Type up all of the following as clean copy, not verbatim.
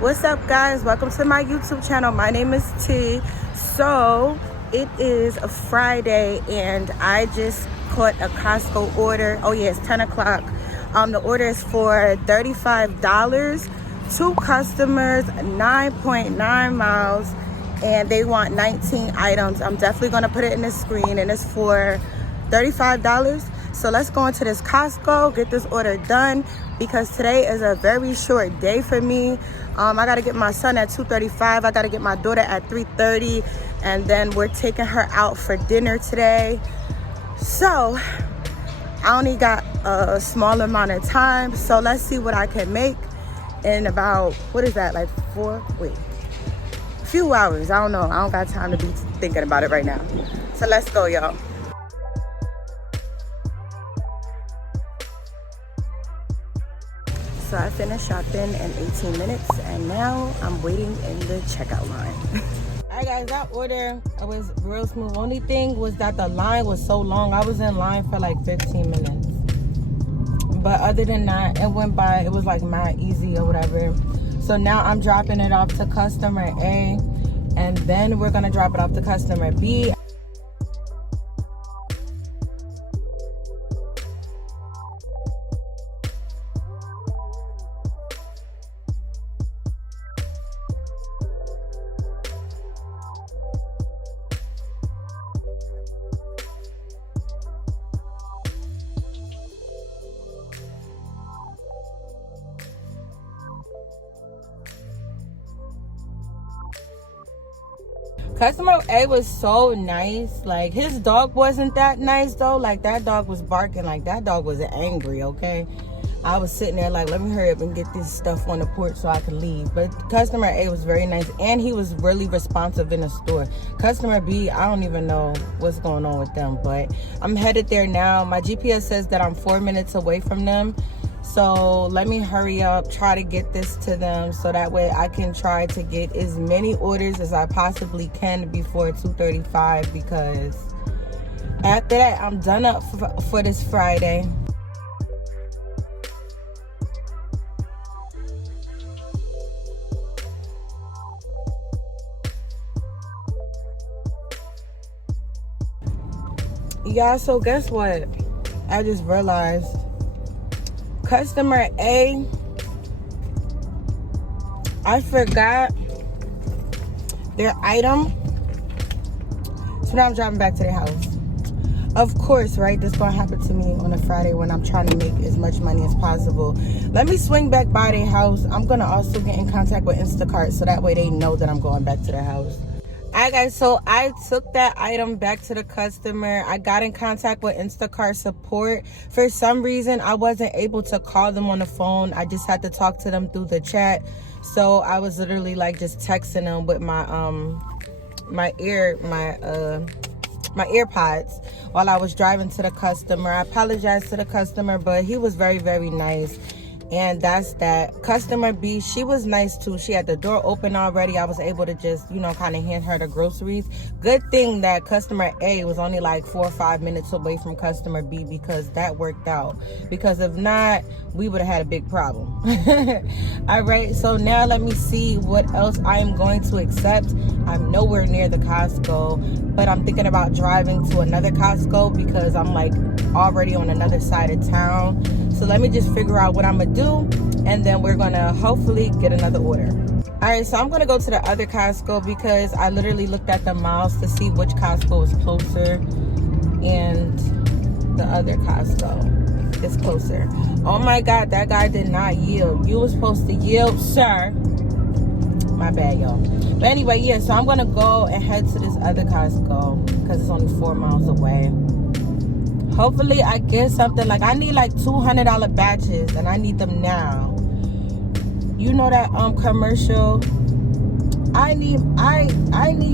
What's up, guys? Welcome to my YouTube channel. My name is T. So it is a Friday and I just caught a Costco order. Oh yeah, it's 10 o'clock. The order is for $35. 2 customers, 9.9 miles, and they want 19 items. I'm definitely gonna put it in the screen, and it's for $35. So let's go into this Costco, get this order done, because today is a very short day for me. I gotta get my son at 2:35. I gotta get my daughter at 3:30, and then we're taking her out for dinner today. So I only got a small amount of time. So let's see what I can make in about, what is that, like a few hours. I don't know. I don't got time to be thinking about it right now. So let's go, y'all. So I finished shopping in 18 minutes, and now I'm waiting in the checkout line. All right, guys, that order was real smooth. Only thing was that the line was so long. I was in line for like 15 minutes. But other than that, it went by, it was like mad easy or whatever. So now I'm dropping it off to customer A, and then we're gonna drop it off to customer B. Customer A was so nice. Like, his dog wasn't that nice though. Like, that dog was barking. Like, that dog was angry, okay? I was sitting there like, let me hurry up and get this stuff on the porch so I can leave. But customer A was very nice, and he was really responsive in the store. Customer B, I don't even know what's going on with them, but I'm headed there now. My GPS says that I'm 4 minutes away from them. So let me hurry up, try to get this to them so that way I can try to get as many orders as I possibly can before 2:35, because after that, I'm done up for this Friday. Yeah, so guess what? I just realized. Customer A, I forgot their item. So now I'm driving back to their house. Of course, right? This gonna happen to me on a Friday when I'm trying to make as much money as possible. Let me swing back by their house. I'm gonna also get in contact with Instacart so that way they know that I'm going back to their house. Alright, guys, so I took that item back to the customer. I got in contact with Instacart support. For some reason, I wasn't able to call them on the phone. I just had to talk to them through the chat. So I was literally like just texting them with my my AirPods while I was driving to the customer. I apologized to the customer, but he was very, very nice. And that's that. Customer B, she was nice too. She had the door open already. I was able to just, you know, kind of hand her the groceries. Good thing that customer A was only like 4 or 5 minutes away from customer B, because that worked out. Because if not, we would have had a big problem. All right, so now let me see what else I am going to accept. I'm nowhere near the Costco, but I'm thinking about driving to another Costco because I'm like already on another side of town. So let me just figure out what I'm gonna do, and then we're gonna hopefully get another order. All right, so I'm gonna go to the other Costco because I literally looked at the miles to see which Costco is closer, and the other Costco is closer. Oh my God, that guy did not yield. You were supposed to yield, sir. My bad, y'all. But anyway, yeah, so I'm gonna go and head to this other Costco because it's only 4 miles away. Hopefully I get something. Like, I need like $200 batches, and I need them now. You know that commercial, I need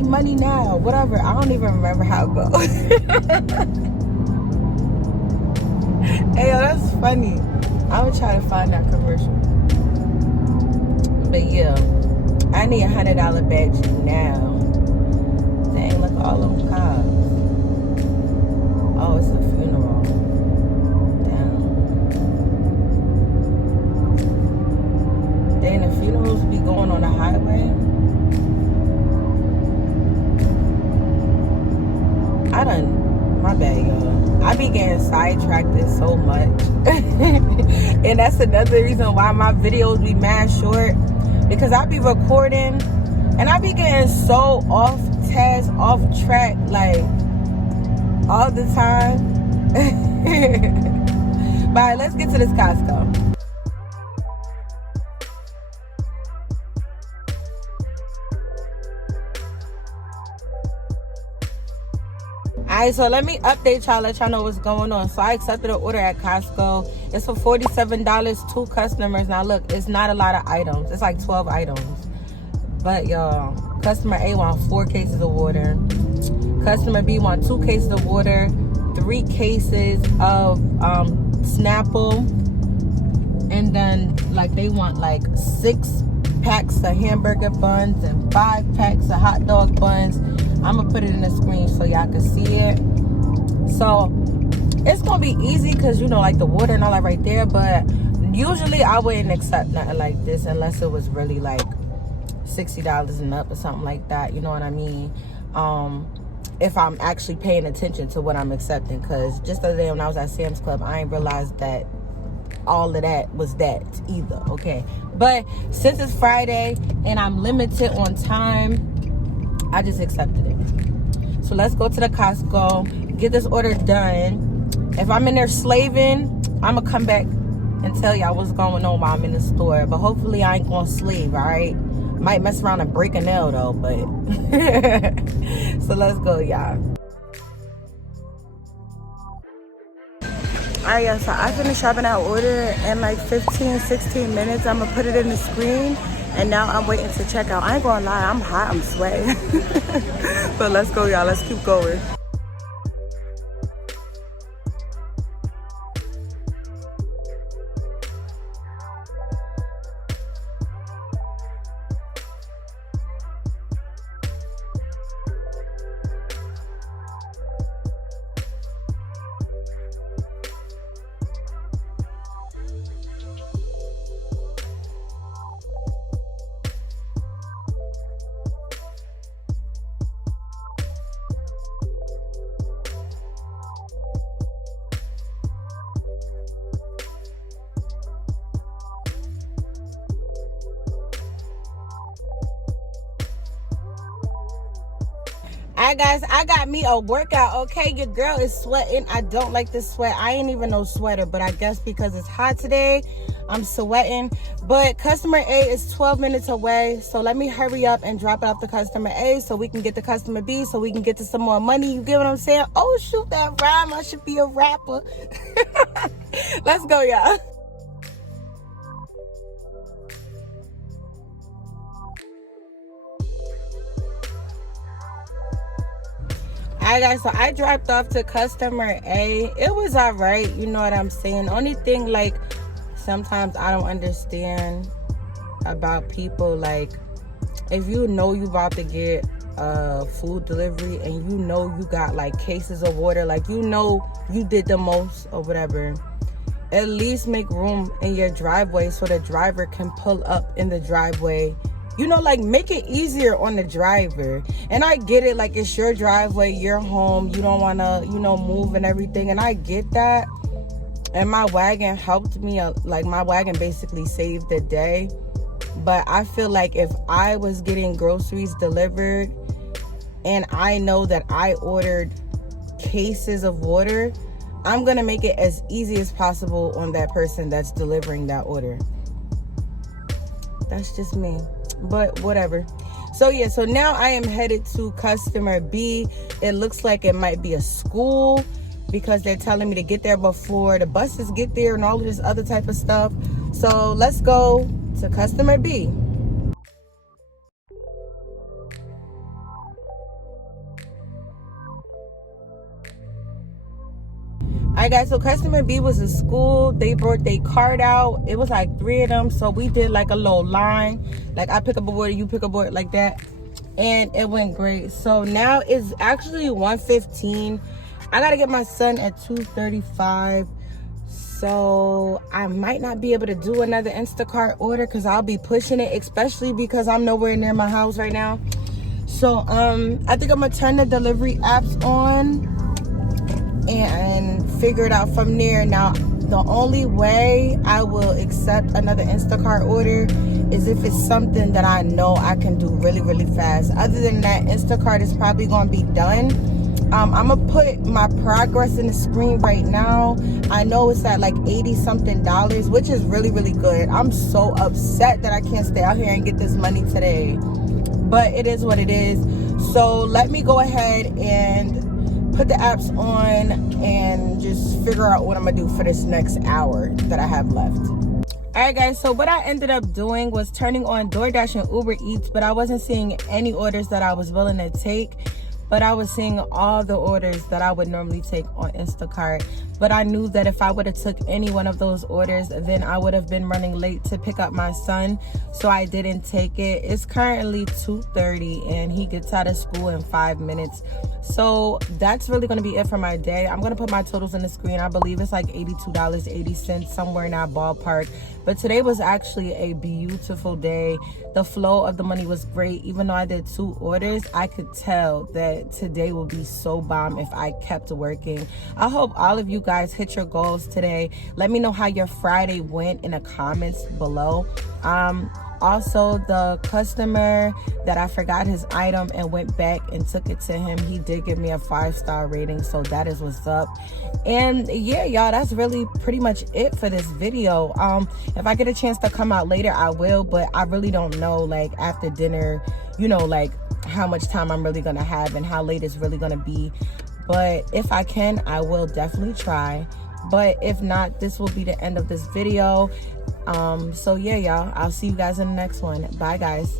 money now, whatever. I don't even remember how it goes. Hey, yo, that's funny. I would try to find that commercial. But yeah, I need $100 batch now. Dang, look at all them cops. Oh, it's a funeral. Damn. Dang, the funerals be going on be getting sidetracked in so much. And that's another reason why my videos be mad short, because I be recording and I be getting so off task, off track, like all the time. But all right, let's get to this Costco. Alright, so let me update y'all, let y'all know what's going on. So I accepted an order at Costco. It's for $47, 2 customers. Now look, it's not a lot of items. It's like 12 items. But y'all, customer A want 4 cases of water. Customer B want 2 cases of water, 3 cases of Snapple. And then like they want like 6 packs of hamburger buns and 5 packs of hot dog buns. I'm gonna put it in the screen so y'all can see it. So it's gonna be easy because you know, like the water and all that right there. But usually I wouldn't accept nothing like this unless it was really like $60 and up or something like that. You know what I mean? If I'm actually paying attention to what I'm accepting. Because just the other day when I was at Sam's Club, I ain't realized that all of that was that either. Okay, but since it's Friday and I'm limited on time, I just accepted it. So let's go to the Costco, get this order done. If I'm in there slaving, I'm gonna come back and tell y'all what's going on while I'm in the store. But hopefully I ain't gonna slave, all right? Might mess around and break a nail though, but so let's go, y'all. Alright, y'all, so I finished shopping that order in like 15-16 minutes. I'm gonna put it in the screen. And now I'm waiting to check out. I ain't gonna lie, I'm hot, I'm sweating. But let's go, y'all, let's keep going. Alright guys, I got me a workout, okay? Your girl is sweating. I don't like this sweat. I ain't even no sweater, but I guess because it's hot today, I'm sweating. But customer A is 12 minutes away, so let me hurry up and drop it off to customer A so we can get to customer B, so we can get to some more money. You get what I'm saying? Oh shoot, that rhyme. I should be a rapper. Let's go, y'all. Alright guys, so I dropped off to customer A. It was alright, you know what I'm saying. Only thing, like, sometimes I don't understand about people, like, if you know you about to get food delivery and you know you got like cases of water, like you know you did the most or whatever, at least make room in your driveway so the driver can pull up in the driveway. You know, like, make it easier on the driver. And I get it, like, it's your driveway, your home, you don't want to, you know, move and everything. And I get that. And my wagon helped me, like, my wagon basically saved the day. But I feel like if I was getting groceries delivered and I know that I ordered cases of water, I'm going to make it as easy as possible on that person that's delivering that order. That's just me. But whatever. So yeah, so now I am headed to customer B. It looks like it might be a school because they're telling me to get there before the buses get there and all of this other type of stuff. So let's go to customer B. Alright guys, so customer B was a school. They brought their card out. It was like 3 of them, so we did like a little line, like I pick up a board, you pick up a board, like that, and it went great. So now it's actually 1:15. I gotta get my son at 2:35, so I might not be able to do another Instacart order because I'll be pushing it, especially because I'm nowhere near my house right now. So I think I'm gonna turn the delivery apps on and figure it out from there. Now, the only way I will accept another Instacart order is if it's something that I know I can do really, really fast. Other than that, Instacart is probably going to be done. I'm going to put my progress in the screen right now. I know it's at like $80 something, which is really, really good. I'm so upset that I can't stay out here and get this money today. But it is what it is. So let me go ahead and put the apps on and just figure out what I'm gonna do for this next hour that I have left. All right, guys, so what I ended up doing was turning on Doordash and Uber Eats, but I wasn't seeing any orders that I was willing to take. But I was seeing all the orders that I would normally take on Instacart. But I knew that if I would have took any one of those orders, then I would have been running late to pick up my son. So I didn't take it. It's currently 2:30 and he gets out of school in 5 minutes. So that's really going to be it for my day. I'm going to put my totals in the screen. I believe it's like $82.80, somewhere in that ballpark. But today was actually a beautiful day. The flow of the money was great. Even though I did 2 orders, I could tell that today will be so bomb if I kept working. I hope all of you guys hit your goals today. Let me know how your Friday went in the comments below. Also, the customer that I forgot his item and went back and took it to him, he did give me a 5-star rating, so that is what's up. And yeah, y'all, that's really pretty much it for this video. If I get a chance to come out later, I will, but I really don't know, like, after dinner, you know, like, how much time I'm really gonna have and how late it's really gonna be. But if I can, I will definitely try. But if not, this will be the end of this video. So yeah, y'all, I'll see you guys in the next one. Bye, guys.